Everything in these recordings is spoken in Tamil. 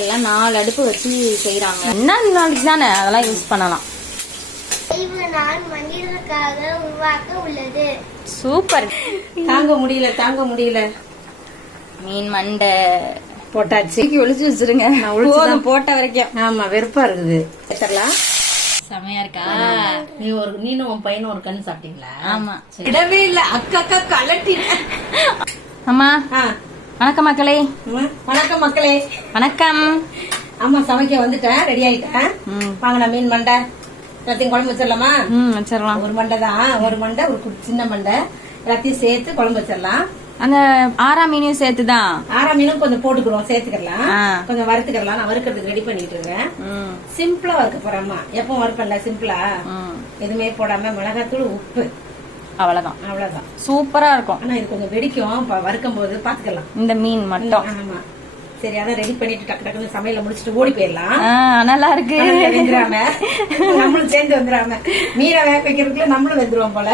எல்லாம் 4 அடுப்பு வச்சு செய்யறாங்க. என்ன நாளைக்கு தானே அதெல்லாம் யூஸ் பண்ணலாம். சூப்பர். தாங்க முடியல. மீன் மண்டை போட்டாச்சு. ஒளிச்சு வச்சிருங்க. போட்ட வரைக்கும். ஆமா, வெறுப்பா இருக்குது. செமையா இருக்கா? நீனும் உன் பையனும் ஒரு கண்ணு சாப்பிட்டீங்களா? ஆமா. இடவே இல்ல. அக்கா கலட்டி. அம்மா வணக்கம் மக்களே. வணக்கம் மக்களே. வணக்கம். ஆமா, சமைக்க வந்துட்டேன். ரெடி ஆயிட்டேன். வாங்கின மீன் மண்டை எல்லாத்தையும் குழம்பு வச்சிடலாமா? வச்சிடலாம். ஒரு மண்டை தான். ஒரு மண்டை, ஒரு சின்ன மண்டை எல்லாத்தையும் சேர்த்து குழம்பு வச்சிடலாம். அந்த 6 மீனையும் சேர்த்துதான். 6 மீனும் கொஞ்சம் போட்டுக்கிறோம், சேர்த்துக்கலாம். கொஞ்சம் வறுத்துக்கலாம். நான் வறுக்கிறதுக்கு ரெடி பண்ணிட்டு இருக்கேன். சிம்பிளா வறுக்க போறேம்மா. எப்பவும் வறுப்பல சிம்பிளா, எதுவுமே போடாம மிளகாத்தூள், உப்பு, அவ்வளவுதான். சூப்பரா இருக்கும். ஆனா இது கொஞ்சம் வெடிக்கும் வறுக்கும் போது, பாத்துக்கலாம். இந்த மீன் மட்டும். ஆமா, சரி. அதான் ரெடி பண்ணிட்டு டக்கு டக்குன்னு சமையல முடிச்சுட்டு ஓடி போயிடலாம். நல்லா இருக்கு. வெந்துடாம நம்மளும் சேர்ந்து வந்துடாம மீனை வேக வைக்கிறதுக்குள்ள நம்மளும் வெந்துருவோம் போல.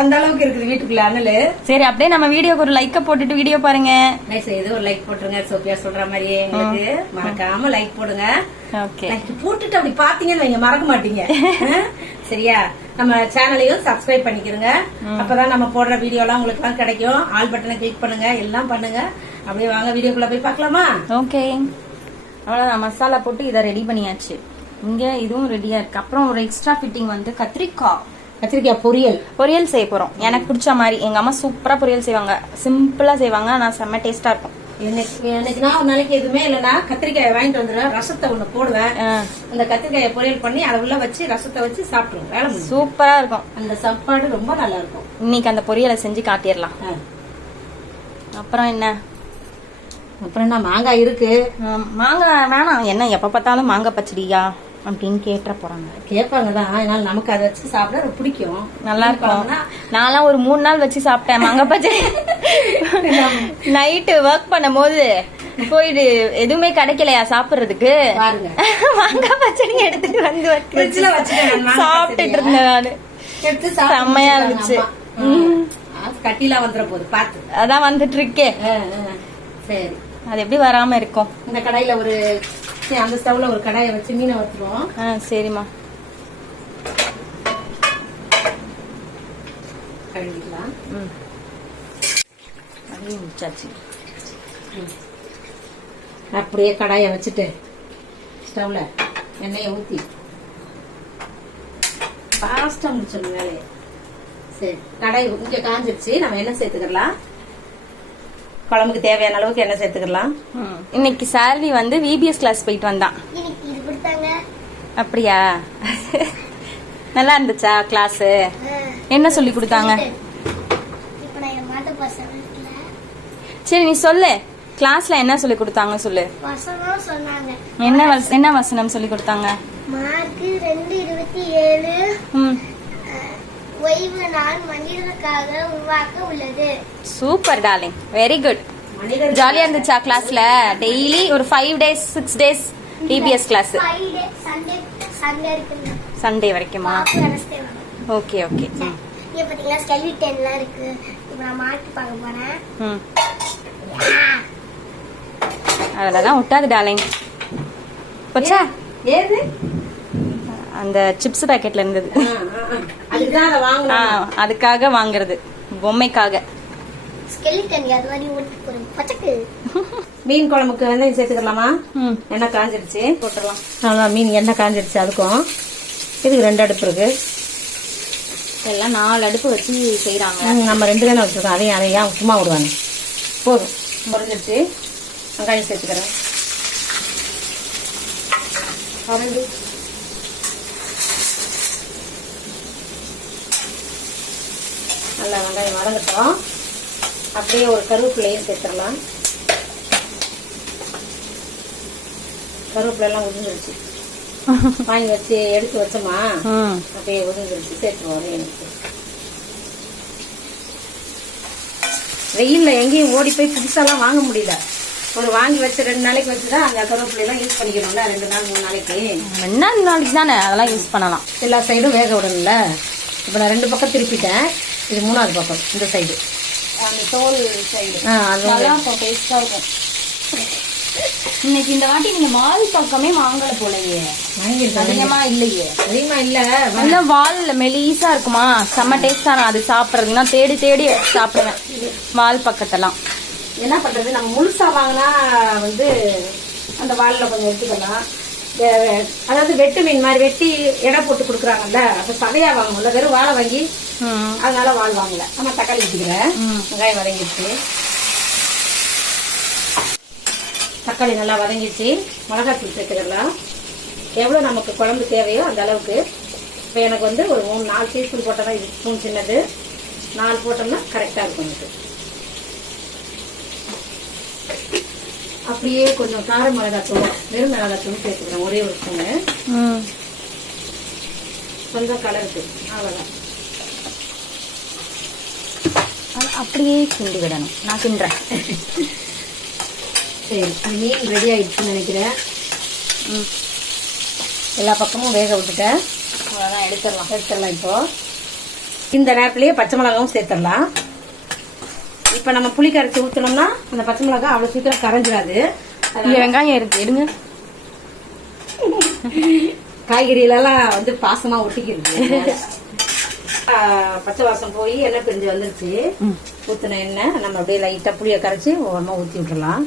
அந்த அளவுக்கு இருக்குது வீட்டுக்குள்ள அனலு. சரி, அப்படியே நம்ம வீடியோக்கு ஒரு லைக்க போட்டுட்டு வீடியோ பாருங்க. செய்து ஒரு லைக் போட்டுருங்க. சோபியா சொல்ற மாதிரியே எங்களுக்கு மறக்காம லைக் போடுங்க. போட்டுட்டு அப்படி பாத்தீங்கன்னு நீங்க மறக்க மாட்டீங்க. சரியா? நம்ம சேனலையும் சப்ஸ்கிரைப் பண்ணிக்கிறோங்க. அப்பதான் நம்ம போடுற வீடியோ எல்லாம் உங்களுக்கு எல்லாம் கிடைக்கும். ஆல் பட்டனை கிளிக் பண்ணுங்க, எல்லாம் பண்ணுங்க. அப்படியே வாங்க வீடியோக்குள்ள போய் பார்க்கலாமா? ஓகே, அவ்வளவுதான். மசாலா போட்டு இதை ரெடி பண்ணியாச்சு. இங்க இதுவும் ரெடியா இருக்கு. அப்புறம் ஒரு எக்ஸ்ட்ரா ஃபிட்டிங் வந்து கத்திரிக்காய் பொரியல் செய்ய போறோம். எனக்கு பிடிச்ச மாதிரி. எங்க அம்மா சூப்பரா பொரியல் செய்வாங்க. சிம்பிளா செய்வாங்க, நான் செம்ம டேஸ்டா இருக்கும். எனக்கு நான் ஒரு நாளைக்கு எதுவுமே இல்லைன்னா கத்திரிக்காயை வாங்கிட்டு வந்துடுவேன். ரசத்தை ஒண்ணு போடுவேன். அந்த கத்திரிக்காயை பொரியல் பண்ணி அதை உள்ள வச்சு ரசத்தை வச்சு சாப்பிடுவோம். வேலை சூப்பரா இருக்கும். அந்த சாப்பாடு ரொம்ப நல்லா இருக்கும். இன்னைக்கு அந்த பொரியலை செஞ்சு காட்டிடலாம். அப்புறம் என்ன? மாங்காய் இருக்கு. மாங்காய் வேணாம். என்ன எப்ப பார்த்தாலும் மாங்காய் பச்சடியா அப்படின்னு கேட்ட போறாங்க. கேட்பாங்கதான். அதனால நமக்கு அதை வச்சு சாப்பிட பிடிக்கும், நல்லா இருக்கும். நான்லாம் ஒரு 3 நாள் வச்சு சாப்பிட்டேன் மாங்காய் பச்சடி. நைட்டு ஒர்க் பண்ணும் போது போயிட்டு எதுவுமே கிடைக்கலையா சாப்பிடுறதுக்கு, மாங்காய் பச்சடி எடுத்துட்டு வந்து சாப்பிட்டுட்டு இருந்தேன் நானு. செம்மையா இருந்துச்சு. கட்டில வந்துற போது பாத்து அதான் வந்துட்டு இருக்கே. சரி, அது எப்படி வராம இருக்கும்? இந்த கடாயில ஒரு அந்த ஸ்டவ்ல ஒரு கடாயை வச்சு மீனை வச்சுருவோம். சரிம்மா. கழுவிக்கலாம். அப்படியே கடாயை வச்சுட்டு ஸ்டவ்ல எண்ணெயை ஊத்தி ஃபாஸ்டா முடிச்சிடணும் வேலையை. சரி, கடாய் இங்க காஞ்சிருச்சு. நம்ம எண்ணெய் சேர்த்துக்கலாம். குழம்புக்கு தேவையான அளவுக்கு எண்ணெய் சேர்த்துக்கலாம். இன்னைக்கு சால்வி வந்து விபிஎஸ் கிளாஸ் போயிட்டு வந்தான். அப்படியா? நல்லா இருந்துச்சா கிளாஸ்? என்ன சொல்லி கொடுத்தாங்க? சரி, நீ சொல்லு. கிளாஸ்ல என்ன சொல்லி கொடுத்தாங்க சொல்லு. என்ன வசனம் சொல்லி கொடுத்தாங்க? Super darling, very good. ஜாலியா இருந்துச்சா கிளாஸ்ல? டெய்லி ஒரு 5 days 6 days TPS class. Sunday வரைக்குமா? Okay okay. அதெல்லாம் விட்டாது டார்லிங். போச்சா? அந்த சிப்ஸ் பாக்கெட்ல இருந்தது, அதுக்காக வாங்குறது, பொம்மைக்காக. மீன் குழம்புக்கு வெந்தயம் சேர்த்துக்கலாமா? எண்ணெய் காஞ்சிருச்சு, போட்டுடலாம். அவ்வளோ மீன் எண்ணெய் காஞ்சிருச்சு. அதுக்கும் இதுக்கு 2 அடுப்பு இருக்கு. எல்லாம் 4 அடுப்பு வச்சு செய்யறாங்க. நம்ம 2 தானே வச்சிருக்கோம். அதையும் சும்மா விடுவாங்க. போதும், முறைஞ்சிருச்சு. வெங்காயம் சேர்த்துக்கிறேன். நல்லா வெங்காயம் வதங்கட்டும். அப்படியே ஒரு கருவேப்பிலையும் சேர்த்துடலாம். கருவேப்பிலை எல்லாம் உதிர்ந்துருச்சு. வாங்கி வச்சு எடுத்து வச்சோமா, அப்படியே உதிர்ந்துருச்சு. சேர்த்துருவோம். எனக்கு வெயில்ல எங்கேயும் ஓடி போய் புதுசாலாம் வாங்க முடியல. ஒரு வாங்கி வச்சு 2 நாளைக்கு வச்சுதான் அந்த கருவேப்பிலை எல்லாம் யூஸ் பண்ணிக்கணும்ல. 2 நாள் 3 நாளைக்கு. 2 நாளைக்கு தானே அதெல்லாம் யூஸ் பண்ணலாம். எல்லா சைடும் வேக விடணும்ல. இப்ப நான் 2 பக்கம் திருப்பிட்டேன். இது 3வது பக்கம், இந்த சைடு, அந்த தோல் சைடு. டேஸ்டா இருக்கும். இன்னைக்கு இந்த வாட்டி நீங்க வால் பக்கமே வாங்கல போலயே. அதிகமா இல்லையே. அதிகமா இல்ல. நல்லா வால்ல மெலிசா இருக்குமா, செம்ம டேஸ்டா. நான் அது சாப்பிடுறது நான் தேடி தேடி சாப்பிடுவேன் வால் பக்கத்தெல்லாம். என்ன பண்றது, நம்ம முழுசா வாங்கினா வந்து அந்த வால்ல கொஞ்சம் எடுத்துக்கலாம். அதாவது வெட்டு மீன் மாதிரி வெட்டி எடை போட்டு கொடுக்குறாங்கல்ல, அப்ப சதையா வாங்கல, வெறும் வாழை வாங்கி அதனால வால் வாங்கல. நம்ம தக்காளி ஊற்றிக்கிறேன். வெங்காயம் வதங்கிடுச்சு, தக்காளி நல்லா வதங்கிடுச்சு. மிளகாத்தூள் சேர்த்துக்கலாம். எவ்வளோ நமக்கு குழம்பு தேவையோ அந்த அளவுக்கு. இப்போ எனக்கு வந்து ஒரு 3-4 டீஸ்பூன் போட்டால் தான், இது ஸ்பூன் சின்னது, 4 போட்டோம்னா கரெக்டாக இருக்கும் எனக்கு. அப்படியே கொஞ்சம் கார மிளகாத்தூள், வெறும் மிளகாத்தூள் சேர்த்துக்கிறேன், ஒரே ஒரு ஸ்பூனு. கொஞ்சம் கலருக்கு, அவ்வளோதான். அப்படியே கிண்டி விடணும். நான் கிண்டுறேன். சரி, அது மீன் ரெடி ஆயிடுச்சுன்னு நினைக்கிறேன். எல்லா பக்கமும் வேக விட்டுட்டேன். அவ்வளோதான், எடுத்துடலாம். இப்போ இந்த நேரத்துலயே பச்சை மிளகாவும் சேர்த்துடலாம். இப்போ நம்ம புளி கரைச்சி ஊற்றினோம்னா அந்த பச்சை மிளகா அவ்வளோ சீக்கிரம் கரைஞ்சிடாது. வெங்காயம் இருக்கு, எடுங்க. காய்கறிகளெல்லாம் வந்து பாசமா ஒட்டிக்கிறது. பச்சை வாசம் போய் எண்ணெய் பிரிஞ்சு வந்துருச்சு. ஊற்றின எண்ணெய் நம்ம அப்படியே லைட்டா புளியை கரைச்சி ஓரமாக ஊற்றி விட்டுறலாம்.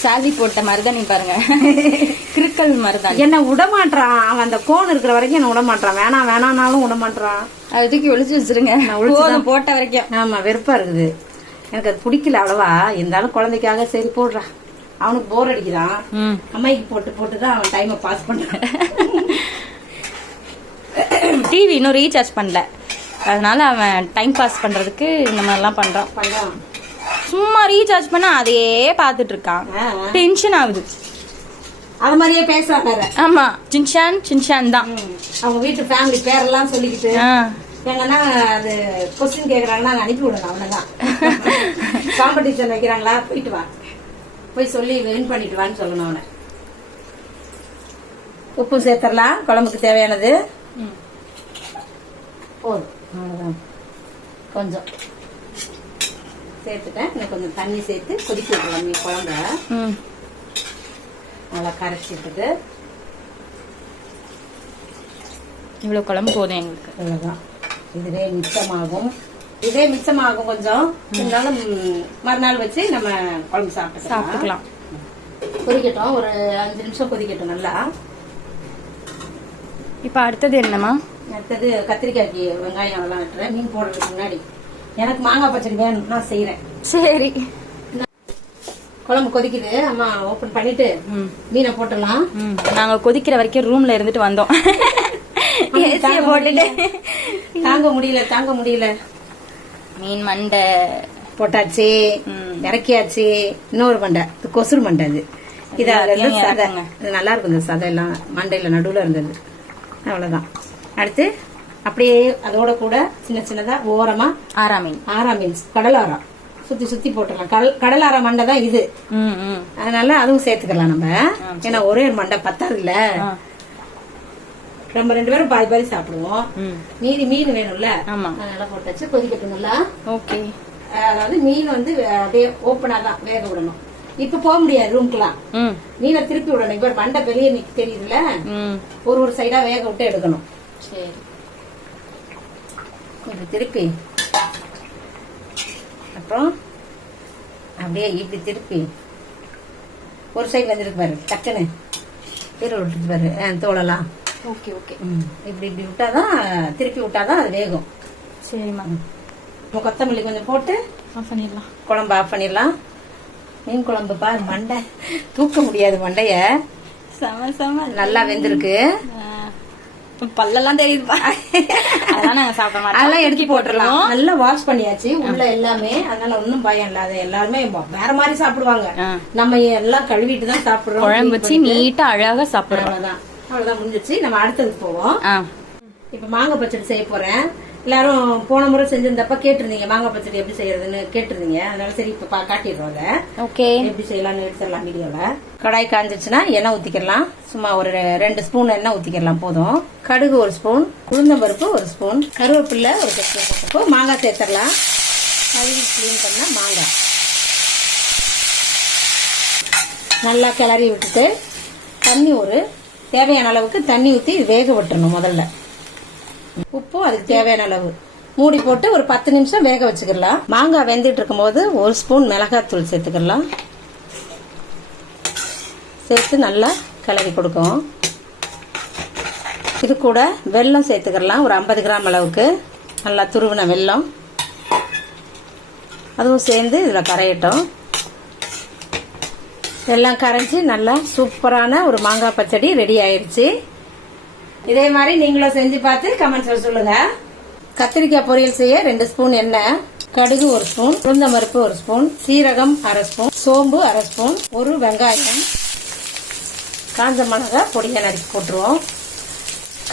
சாவி போட்ட மருதாணி பாருங்க, கிறுக்கல் மருதாணி. என்ன விடமாட்டான் அவன், அந்த கோன் இருக்கிற வரைக்கும் என்ன விடமாட்டான். வேணானாலும் விடமாட்டான். அதை தூக்கி ஒளிச்சு வச்சிருங்க, போட்ட வரைக்கும். ஆமா, வெறுப்பா இருக்குது. எனக்கு அது பிடிக்கல அவ்வளவா. இருந்தாலும் குழந்தைக்காக சரி போடுறான். அவனுக்கு போர் அடிக்கிறான். அம்மாய்க்கு போட்டு போட்டுதான் அவன் டைமை பாஸ் பண்றான். டிவி இன்னும் ரீசார்ஜ் பண்ணல, அதனால அவன் டைம் பாஸ் பண்றதுக்கு இந்த மாதிரிலாம் பண்றான். சும்மா ரீசார்ஜ் பண்ணா அதையே பாத்துட்டு இருக்கான். டென்ஷன் ஆகுது. அது மாதிரியே பேசுறாங்க. ஆமா, சின்சான் தான். அவங்க வீட்டு ஃபேமிலி பேரெல்லாம் சொல்லிக்கிட்டு எங்கன்னா அது கொஸ்டின் கேக்குறாங்கன்னா அனுப்பி விடணும். அவ்வளவுதான். காம்படிஷன் வைக்கிறாங்களா, போயிட்டு வா, போய் சொல்லி வின் பண்ணிட்டு வான்னு சொல்லணும் அவனை. உப்பு சேர்த்துடலாம், குழம்புக்கு தேவையானது போதும். அவ்வளவுதான், கொஞ்சம் சேர்த்துட்டேன். இன்னும் கொஞ்சம் தண்ணி சேர்த்து கொதிக்க விட்டுலாம். மீன் குழம்ப நல்லா கரைச்சிட்டு இவ்வளவு குழம்பு போதும் எங்களுக்கு. அவ்வளவுதான். இதே மிச்சமாகும் கொஞ்சம். இருந்தாலும் மறுநாள் வச்சு நம்ம குழம்பு சாப்பிட்டுக்கலாம். கொதிக்கட்டும், ஒரு 5 நிமிஷம் கொதிக்கட்டும் நல்லா. இப்ப அடுத்தது என்னமா? அடுத்தது கத்திரிக்காய்க்கு வெங்காயம் எல்லாம் வெட்டுறேன். மீன் போடுறதுக்கு முன்னாடி எனக்கு மாங்காய் பச்சடி வேணும், நான் செய்யறேன். சரி, குழம்பு கொதிக்குது. அம்மா ஓபன் பண்ணிட்டு மீனை போட்டுடலாம். நாங்க கொதிக்கிற வரைக்கும் ரூம்ல இருந்துட்டு வந்தோம். போட்டுட்டு தாங்க முடியல. மீன் மண்டை போட்டாச்சு, இறக்கியாச்சு. இன்னொரு மண்டை, கொசுறு மண்டை. அது இது சதை, இது நல்லா இருக்கும். இந்த சதை எல்லாம் மண்டையில நடுவுல இருந்தது. அவ்வளவுதான். அடுத்து அப்படியே அதோட கூட சின்ன சின்னதா ஓரமா ஆரா மீன் கடலாரா சுத்தி போட்டுடலாம். கடலாரா மண்டை தான் இது. அதனால அதுவும் சேர்த்துக்கலாம் நம்ம. ஏன்னா ஒரே ஒரு மண்டை பத்தாது இல்ல, நம்ம 2 பேரும் பாதி சாப்பிடுவோம். மீதி மீன் வேணும்ல, அதனால போட்டாச்சு. கொதிக்கட்டும் நல்லா. ஓகே. அதாவது மீன் வந்து அப்படியே ஓப்பனா தான் வேக விடணும். இப்ப போக முடியாது ரூம்க்குலாம். மீனை திருப்பி விடணும். இப்ப மண்டை வெளியே நிக்க தெரியுதுல, ஒரு சைடா வேக விட்டு எடுக்கணும். சரி, கொஞ்சம் திருப்பி அப்புறம் அப்படியே இப்படி திருப்பி ஒரு சைடு வந்துருக்கு பாரு, டக்குன்னு கீரை விட்டுட்டு பாரு தோலலாம். Okay okay. இப்படி விட்டாதான், திருப்பி விட்டாதான் அது வேகும். சரிம்மா. கொத்தமல்லி கொஞ்சம் போட்டு ஆஃப் பண்ணிடலாம். குழம்பு ஆஃப் பண்ணிடலாம். மீன் குழம்பு பாரு, மண்டை தூக்க முடியாது. மண்டைய நல்லா வெந்திருக்கு. பல்லெல்லாம் தெரியுதுப்பா. அதெல்லாம் நாங்க சாப்பிட மாட்டோம். அதெல்லாம் எடுத்து போட்டுடலாம். நல்லா வாஷ் பண்ணியாச்சு உள்ள எல்லாமே. அதனால ஒன்னும் பயம் இல்ல. அது எல்லாருமே வேற மாதிரி சாப்பிடுவாங்க. நம்ம எல்லாம் கழுவிட்டு தான் சாப்பிடுறோம். குழம்பு வச்சு நீட்டா அழகா சாப்பிடுறோம். அவ்வளவுதான் முடிஞ்சிச்சு. நம்ம அடுத்ததுக்கு போவோம். இப்ப மாங்காய் பச்சடி செய்ய போறேன். எல்லாரும் போன முறை செஞ்சிருந்தப்ப கேட்டிருந்தீங்க மாங்காய் பச்சடி எப்படி செய்யறதுன்னு கேட்டிருந்தீங்க. அதனால சரி இப்ப காட்டிடுறோம். எப்படி செய்யலாம்னு எடுத்துடலாம் வீடியோல. கடாய் காஞ்சிச்சுன்னா எண்ணெய் ஊத்திக்கலாம். சும்மா ஒரு 2 ஸ்பூன் எண்ணெய் ஊத்திக்கலாம் போதும். கடுகு 1 ஸ்பூன், உளுந்தம்பருப்பு 1 ஸ்பூன், கருவேப்பிலை 1 ஸ்பூன். மாங்காய் சேர்த்துடலாம். கழுவி கிளீன் பண்ண மாங்காய் நல்லா கிளறி விட்டுட்டு தண்ணி ஒரு தேவையான அளவுக்கு தண்ணி ஊற்றி வேக விட்டுறணும். முதல்ல உப்பு அதுக்கு தேவையான அளவு மூடி போட்டு ஒரு 10 நிமிஷம் வேக வச்சுக்கலாம். மாங்காய் வெந்துட்டு இருக்கும் போது 1 ஸ்பூன் மிளகாத்தூள் சேர்த்துக்கலாம். சேர்த்து நல்லா கிளறி கொடுக்கும். இது கூட வெல்லம் சேர்த்துக்கலாம். ஒரு 50 கிராம் அளவுக்கு நல்லா துருவின வெல்லம், அதுவும் சேர்ந்து இதில் கரையட்டும். எல்லாம் கரைஞ்சி நல்லா சூப்பரான ஒரு மாங்காய் பச்சடி ரெடி ஆயிடுச்சு. இதே மாதிரி நீங்களும் செஞ்சு பார்த்து கமெண்ட்ஸ்ல சொல்லுங்க. கத்திரிக்காய் பொரியல் செய்ய 2 ஸ்பூன் எண்ணெய், கடுகு 1 ஸ்பூன், உளுந்தம்பருப்பு 1 ஸ்பூன், சீரகம் 1/2 ஸ்பூன், சோம்பு 1/2 ஸ்பூன், 1 வெங்காயம், காஞ்ச மிளகாய் பொடியை நறுக்கி போட்டுருவோம்.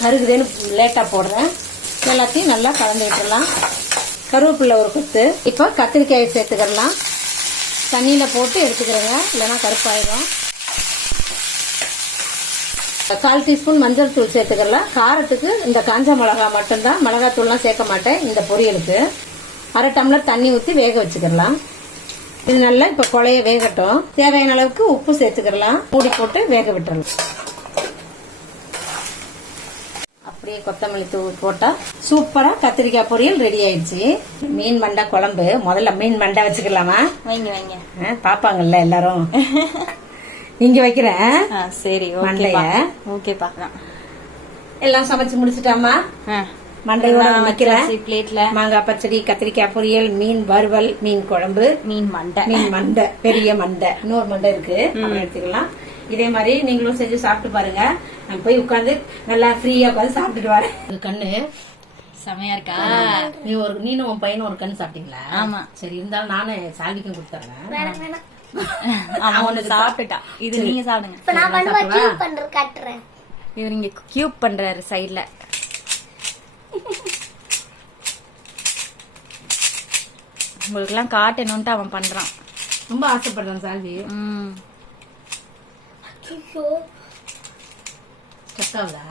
கருகுதேன்னு லேட்டா போடுறேன். எல்லாத்தையும் நல்லா கலந்து விட்டுடலாம். கருவேப்பிலை 1 கொத்து. இப்போ கத்திரிக்காயை சேர்த்துக்கலாம். தண்ணியில போட்டு எடுத்துக்கிறேங்க, இல்லைன்னா கருப்பாயிடும். 1/4 டீஸ்பூன் மஞ்சள் தூள் சேர்த்துக்கலாம். காரத்துக்கு இந்த காஞ்ச மிளகா மட்டும்தான், மிளகாத்தூள்லாம் சேர்க்க மாட்டேன் இந்த பொரியலுக்கு. 1/2 டம்ளர் தண்ணி ஊற்றி வேக வச்சுக்கலாம். இது நல்லா இப்ப கொலைய வேகட்டும். தேவையான அளவுக்கு உப்பு சேர்த்துக்கலாம். மூடி போட்டு வேக விட்டுறலாம். அப்படியே கொத்தமல்லி தூள் போட்டா சூப்பரா கத்திரிக்காய் பொரியல் ரெடி ஆயிடுச்சு. மீன் மண்டை குழம்பு. முதல்ல மீன் மண்டை வச்சுக்கலாமா? வைங்க வைங்க. பாப்பாங்கல்ல எல்லாரும். இங்க வைக்கிறேன். சரி, மண்டைய. ஓகேப்பா. எல்லாம் சமைச்சு முடிச்சுட்டாமா? மண்டையோட வைக்கிறேன் பிளேட்ல. மாங்காய் பச்சடி, கத்திரிக்காய் பொரியல், மீன் வறுவல், மீன் குழம்பு, மீன் மண்டை, பெரிய மண்டை, இன்னொரு மண்டை இருக்கு, எடுத்துக்கலாம். இதே மாதிரி நீங்களும் செஞ்சு சாப்பிட்டு பாருங்க. நான் போய் உட்காந்து நல்லா ஃப்ரீயா உட்காந்து சாப்பிட்டுட்டு வரேன். கண்ணு செமையா இருக்கா? நீனும் உன் பையனும் ஒரு கண்ணு சாப்பிட்டீங்களா? ஆமா. சரி, இருந்தாலும் நானும் சால்விக்கும் கொடுத்துறேன். அவன் ஒண்ணு சாப்பிட்டுட்டா. இது நீங்க சாப்பிடுங்க. இவர் இங்க கியூப் பண்றாரு சைட்ல. உங்களுக்கு எல்லாம் காட்டணும்ட்டு அவன் பண்றான். ரொம்ப ஆசைப்படுறான் சால்வி. கத்தாவதா?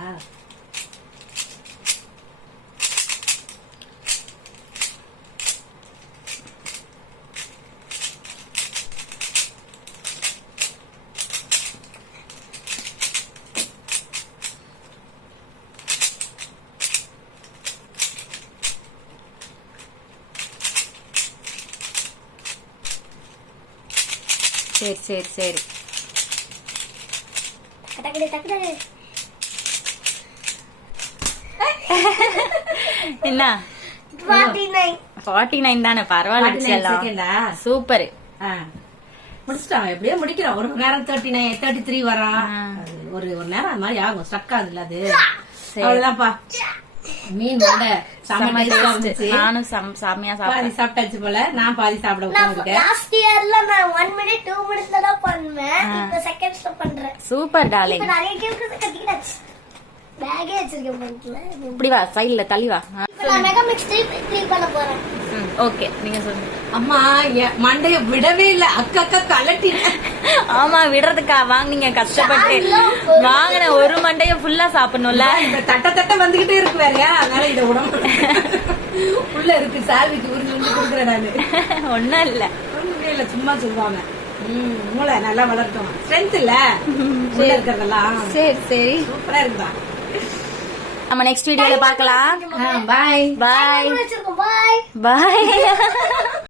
சரி சரி சரி. என்ன 49 தானே? பரவாயில்ல, சூப்பர். முடிச்சிட்டான். எப்படியோ முடிக்கிறோம். ஒரு நேரம் 39, 33 வரான். ஒரு நேரம் அது மாதிரி ஆகும். ஸ்டக் ஆகுதுல்ல அது. அவ்வளவுதான்ப்பா. மீன் வடை நானும் சாமியா சாப்பிட்டாச்சு போல. நான் பாதி சாப்பிட உட்கார்ந்துருக்கேன். லாஸ்ட் இயர்ல நான் 1 மினிட் 2 மினிட்ஸ்ல தான் பண்ணுவேன். இப்ப செகண்ட்ஸ்ல பண்றேன். Super darling. இப்ப நிறைய கேக்கு கட்டிட்டாச்சு. பேக்கே வச்சிருக்கேன் பாருங்க. இப்படி வா, சைடுல தள்ளி வா. இப்ப நான் மெகா மிக்ஸ் 3 பண்ண போறேன். ஓகே, நீங்க சொல்லுங்க. அம்மா மண்டைய விடவே இல்ல. அக்கா கலட்டி. ஆமா, விடுறதுக்கா வாங்குனீங்க கஷ்டப்பட்டு. வாங்கின ஒரு மண்டைய ஃபுல்லா சாப்பிடணும்ல. தட்ட வந்துகிட்டே இருக்கு வேறையா, அதனால இத உடம்பு உள்ள இருக்கு. சால்விக்கு உரிஞ்சு கொடுக்குறேன் நானு. ஒண்ணும் இல்ல, ஒண்ணுமே இல்ல, சும்மா சொல்லுவாங்க. மூளை நல்லா வளர்க்கும். ஸ்ட்ரென்த் இல்ல உள்ள இருக்கிறதெல்லாம். சரி சரி, சூப்பரா இருக்குதா. நம்ம நெக்ஸ்ட் வீடியோல பார்க்கலாம். பாய் பாய் பாய். பாய்.